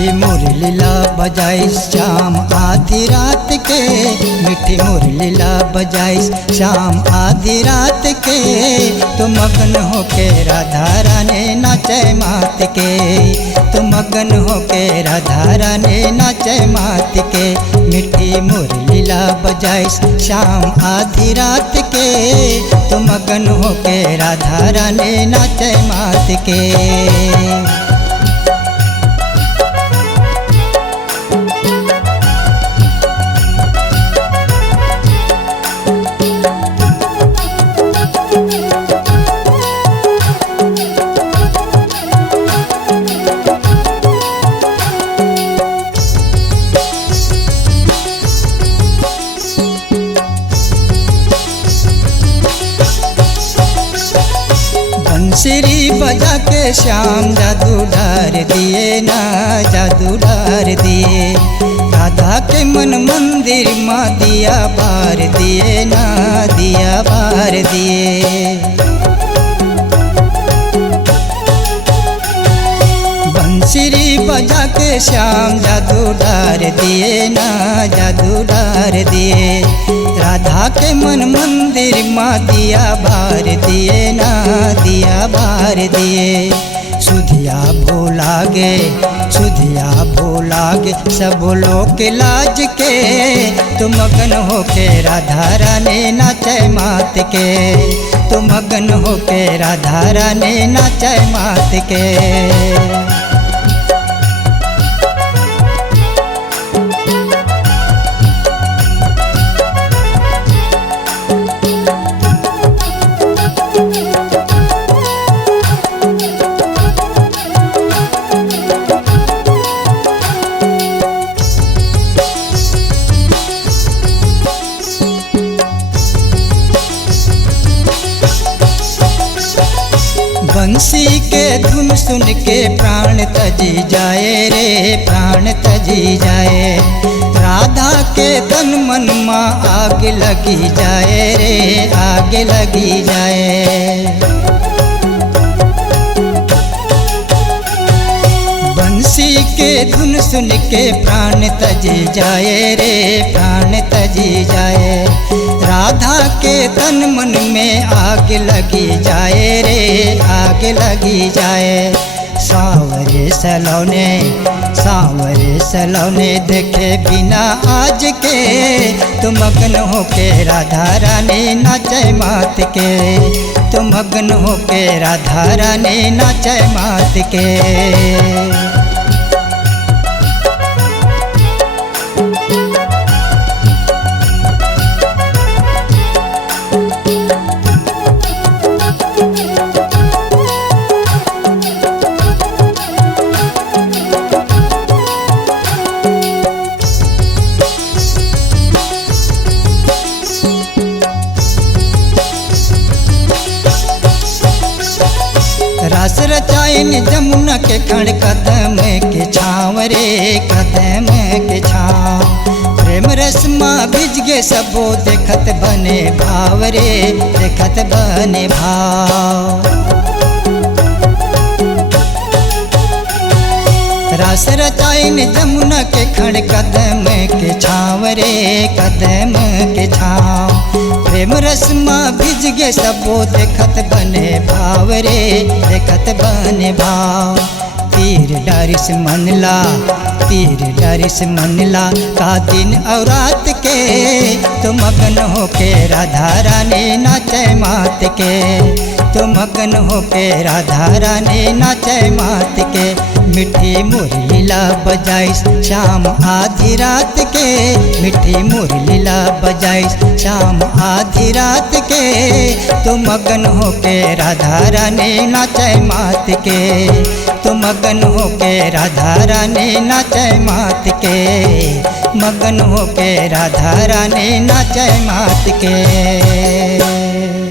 मुरलीला बजाई श्याम आधी रात के, मीठी मुरलीला बजाई श्याम आधी रात के। तो मगन होके राधा रानी नाचे मात के, तो मगन होके राधा रानी नाचे मात के। मीठी मुरलीला बजाई श्याम आधी रात के, तो मगन होके राधा रानी नाचे मात के। बंसुरी बजा के श्याम जादू डार दिए ना, जादू डार दिए। राधा के मन मंदिर माँ दिया बार दिए ना, दिया बार दिए। बंसुरी बजा के श्याम जादू डार दिए ना, जादू डार दिए। राधा के मन मंदिर माँ दिया बार दिए ना, दिया बार दिए। सुधिया भोलागे, सुधिया भोलागे सब लोग लाज के। तो मगन होके राधा रानी नाचे मात के, तो मगन होके राधा रानी नाचे मात के। बंसी के धुन सुन के प्राण तजी जाए रे, प्राण तजी जाए। राधा के तन मन माँ आग लगी जाए रे, आग लगी जाए। बंसी के धुन सुन के प्राण तजी जाए रे, प्राण तजी जाए। राधा के तन मन में आग लगी जाए रे, आग लगी जाए। सांवरे सलोने, सांवरे सलोने देखे बिना आज के। तो मगन होके राधा रानी नाचे मात के, तो मगन होके राधा रानी नाचे मात के। रास रचाइन जमुना के खड़ कदम के छाँव रे, कदम के छाँव। प्रेम रसमा भिज गे सबो देखत बने भाव रे, देखत बने भाव। रास रचाइन जमुना के खड़ कदम के छाँव रे, कदम के छाँव। प्रेम रसमा भिज गे सबो देखत बने भाव रे, देखत बने भाव। तीर डारिस मनला, तीर डारिस मनला का दिन और रात के। तो मगन होके राधा रानी नाचे मात के, तो मगन होके राधा रानी नाचे मात के। मीठी मुरलीला बजाई श्याम आधी रात के, मीठी मुरलीला बजाई श्याम आधी रात के। तो मगन होके राधा रानी नाचे मात के, तो मगन होके राधा रानी नाचे मात के। मगन होके राधा रानी नाचे मात के।